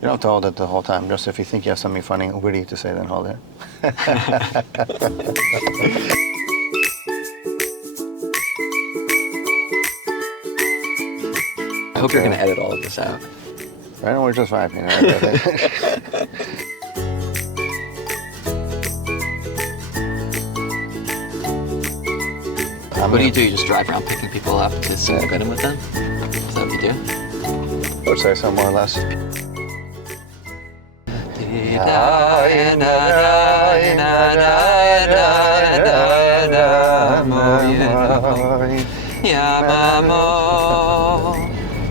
You don't have to hold it the whole time. Just if you think you have something funny or witty to say, then hold it. I hope you're going to edit all of this out. Right now we're just vibing. Right? What do? You just drive around picking people up to sing Niggun with them? Is that what you do? I would say so, more or less.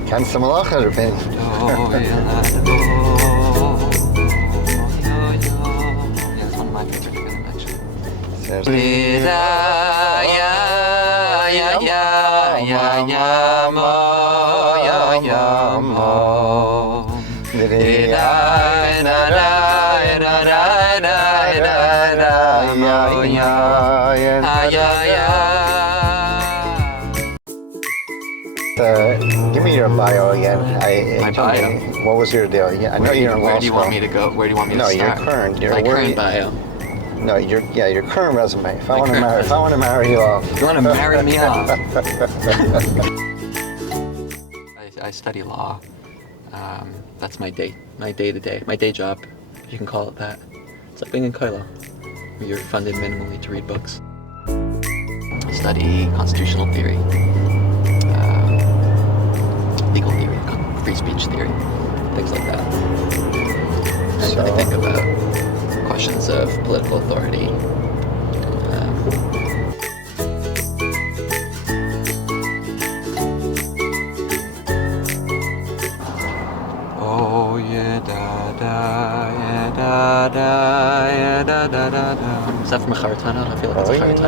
Kennst du Malacha, oder Pinny? Yeah, it's one of my favorite Niggun, actually. Give me your bio again. My bio? What was your deal? Yeah, I know you're in law school. Where do you want me to go? Where do you want me to No, start? your current. My current bio. No, your current resume. If I want to marry you off. You want to marry me off? I study law. That's my day-to-day, my day job. You can call it that. It's like being in Koilo, where you're funded minimally to read books. I study constitutional theory, legal theory, free speech theory, things like that. And I think about questions of political authority. Is that from a Charitonov? I feel like it's a Charitonov.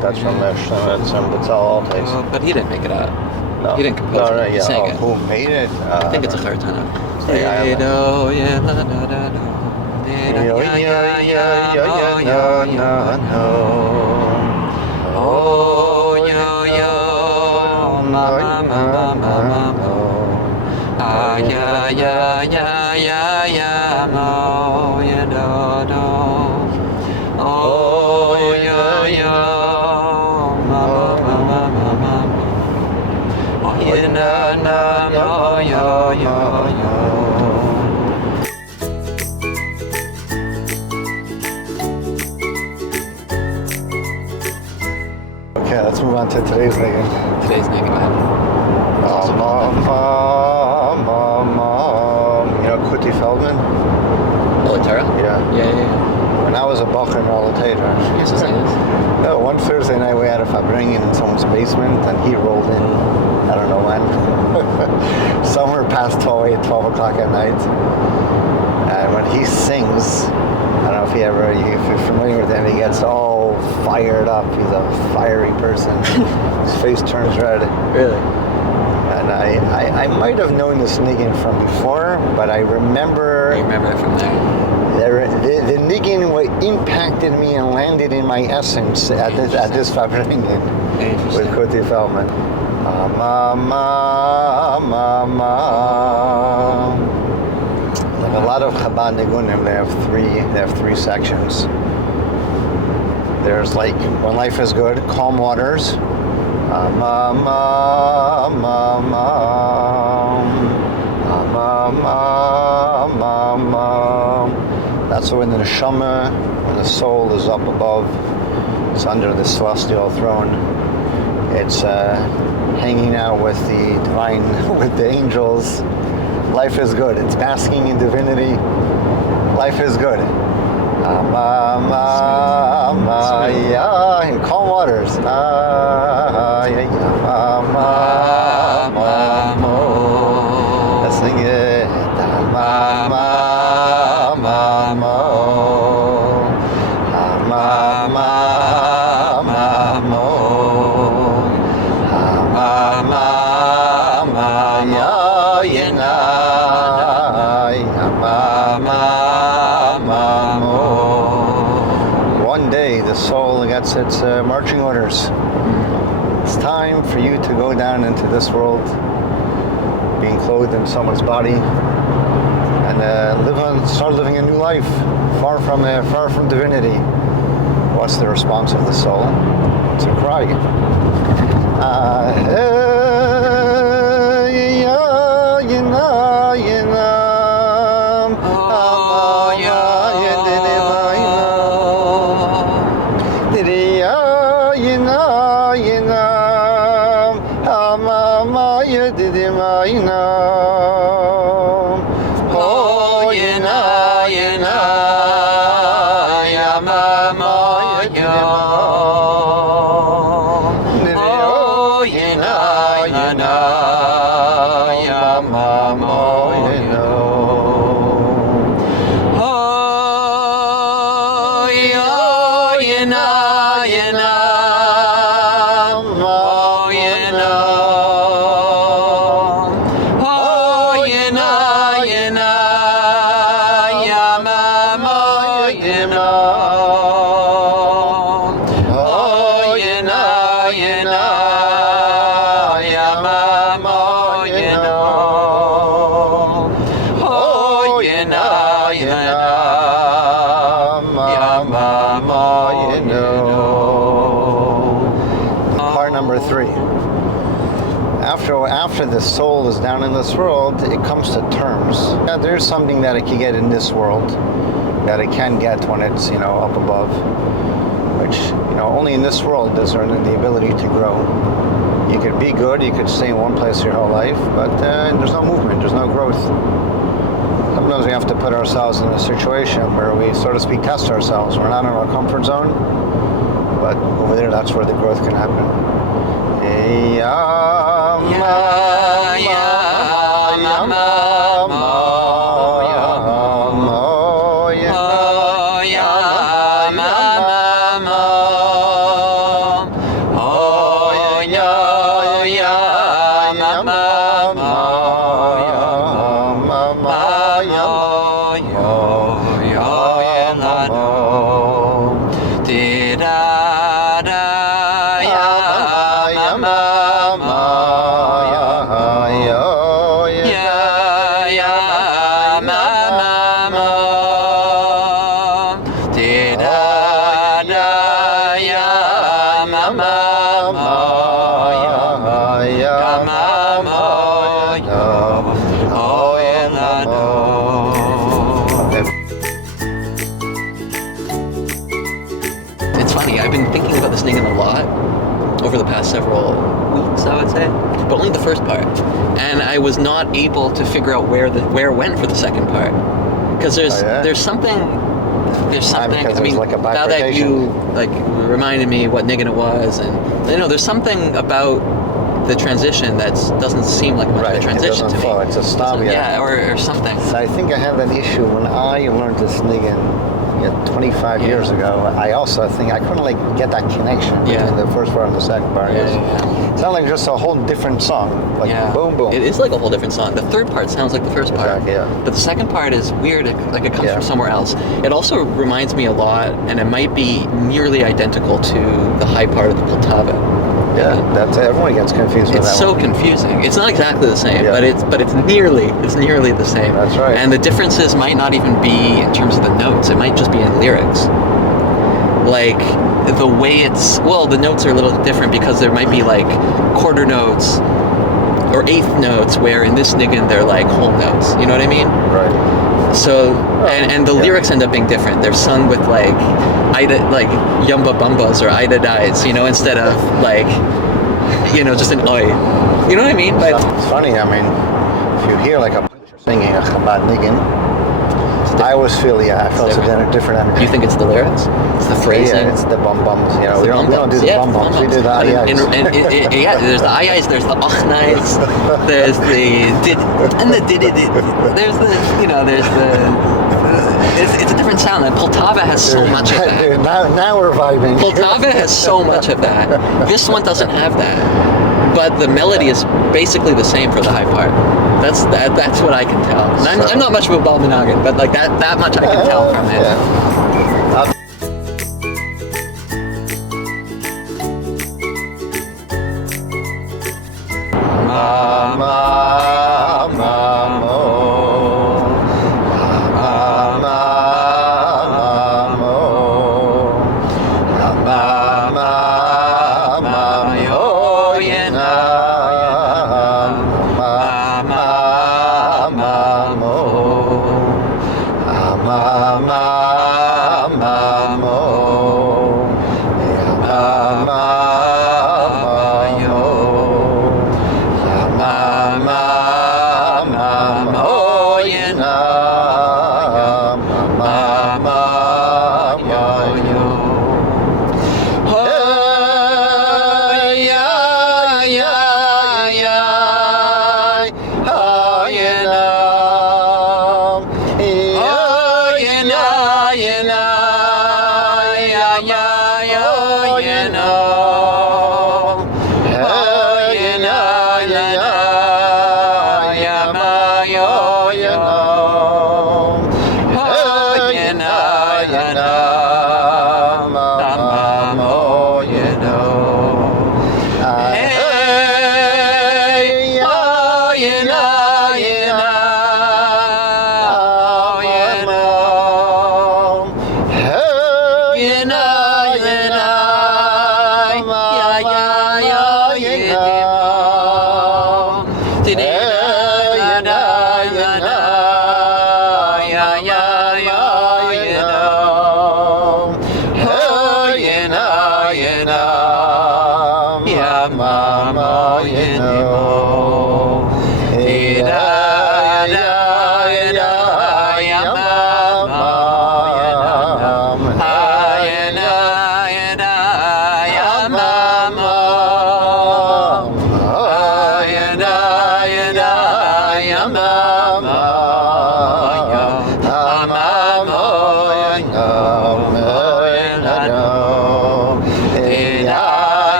That's from that's all takes. But he didn't make it up. No. He didn't compose it. He sang it. Who made it? I think it's a Charitonov. Okay, let's move on to today's Niggun. Today's Niggun. You know Kuti Feldman? Poltaver? Yeah. When I was a bacher in Poltaver. Yes, it is. No, one Thursday night we had a fabring in someone's basement and he rolled in, I don't know when, somewhere past 12 o'clock at night. And when he sings, I don't know if you're familiar with him, he gets all fired up. He's a fiery person. His face turns red. Really? And I might have known this Niggun from before, but I remember... You remember it from there? The Niggun impacted me and landed in my essence at this fabring with Kuti Feldman. Like a lot of Chabad Niggunim, they have three sections. There's like When Life is Good, Calm Waters. That's when the neshama, when the soul is up above, it's under the celestial throne. It's hanging out with the divine, with the angels. Life is good. It's basking in divinity. Life is good. In calm waters. Let's sing it. One day the soul gets its marching orders. It's time for you to go down into this world, being clothed in someone's body, and start living a new life, far from divinity. What's the response of the soul? To cry. After the soul is down in this world, it comes to terms. Yeah, there's something that it can get in this world that it can get when it's, up above, which, only in this world does there the ability to grow. You could be good, you could stay in one place your whole life, but there's no movement, there's no growth. Sometimes we have to put ourselves in a situation where we, so to speak, test ourselves. We're not in our comfort zone, but over there, that's where the growth can happen. It's funny, I've been thinking about this Niggun a lot over the past several weeks, I would say, but only the first part. And I was not able to figure out where it went for the second part. Because there's something, I mean, like now that you reminded me what Niggun it was, and there's something about the transition that doesn't seem like much of a transition to me. It's a stop, or something. So I think I had that issue when I learned this Niggun 25 years ago. I also think I couldn't get that connection between the first part and the second part. It sounded like just a whole different song. Boom, boom. It is like a whole different song. The third part sounds like the first part. Exactly, But the second part is weird. It comes from somewhere else. It also reminds me a lot, and it might be nearly identical to the high part of the Poltaver. Yeah, that's everyone gets confused with that. It's so confusing. It's not exactly the same, but it's nearly the same. That's right. And the differences might not even be in terms of the notes. It might just be in lyrics. Like the way the notes are a little different because there might be quarter notes or eighth notes, where in this Niggun they're whole notes. You know what I mean? Right. So and the lyrics end up being different. They're sung with Ida, Yumba Bumbas or Ida Dies, instead of just an oi. You know what I mean? But it's funny, I mean, if you hear a singing a Chabad Niggun, I always feel, I felt a different energy. Do you think it's the lyrics? It's the phrasing? Yeah, it's the bum-bums. We don't do the bum-bums, we do the ayays. There's the ayays, there's the Ochnays, there's the did, and the did it, there's the, there's the... It's a different sound, and Poltaver has so much of that. Now we're vibing. Poltaver has so much of that. This one doesn't have that. But the melody is basically the same for the high part. That's what I can tell. And I'm not much of a bal minagin, but that much I can tell from it.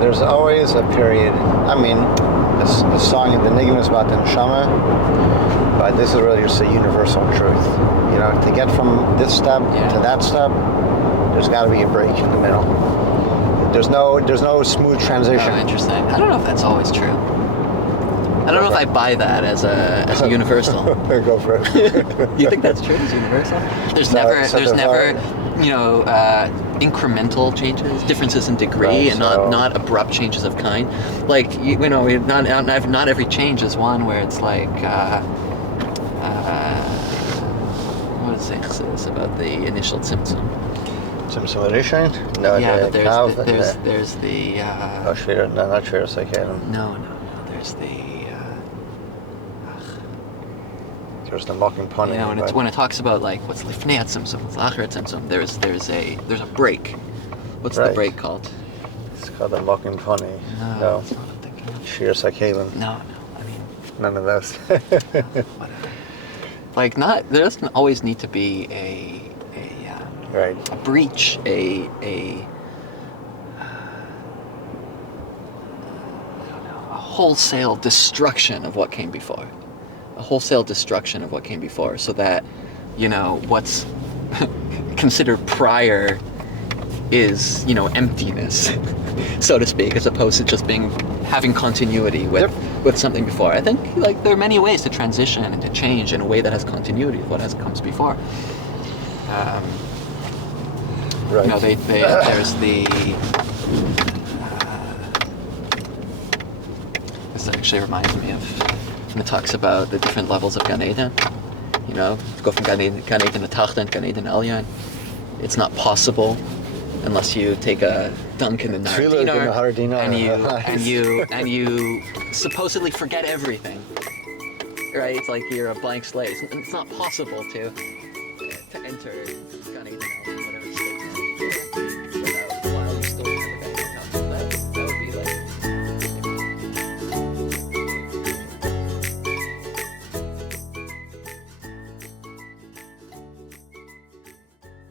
There's always a period. I mean, the song in the Niggun is about the neshama, but this is really just a universal truth. You know, to get from this step to that step, there's got to be a break in the middle. There's no smooth transition. Oh, interesting. I don't know if that's always true. I don't know if I buy that as a universal. Go for it. You think that's true? It's universal. There's never, you know, incremental changes, differences in degree, and not abrupt changes of kind. Like you know, not every change is one where it's like, what does it say about the initial tzimtzum? Tzimtzum rishon? No. Yeah, but there's the. Not Shvira Sakalim. No. There's the. There's the mocking pun. You know, when it talks about like what's lifnei tzimtzum, what's achar tzimtzum, there's a break. What's the break called? It's called the mocking pun. No, that's not what I'm thinking of. Shvira Sakalim. No. I mean. None of those. Whatever. Like there doesn't always need to be a breach, a wholesale destruction of what came before. A wholesale destruction of what came before, so that, you know, what's considered prior is, you know, emptiness, so to speak, as opposed to just having continuity with something before. I think like there are many ways to transition and to change in a way that has continuity with what comes before. You know, there's the. This actually reminds me of. And it talks about the different levels of Gan Eden. You know, go from Gan Eden to Tachton, Gan Eden Elyon. It's not possible unless you take a dunk in the Har Dinar and you supposedly forget everything. Right? It's like you're a blank slate. It's not possible to enter Gan Eden Elyon, whatever state.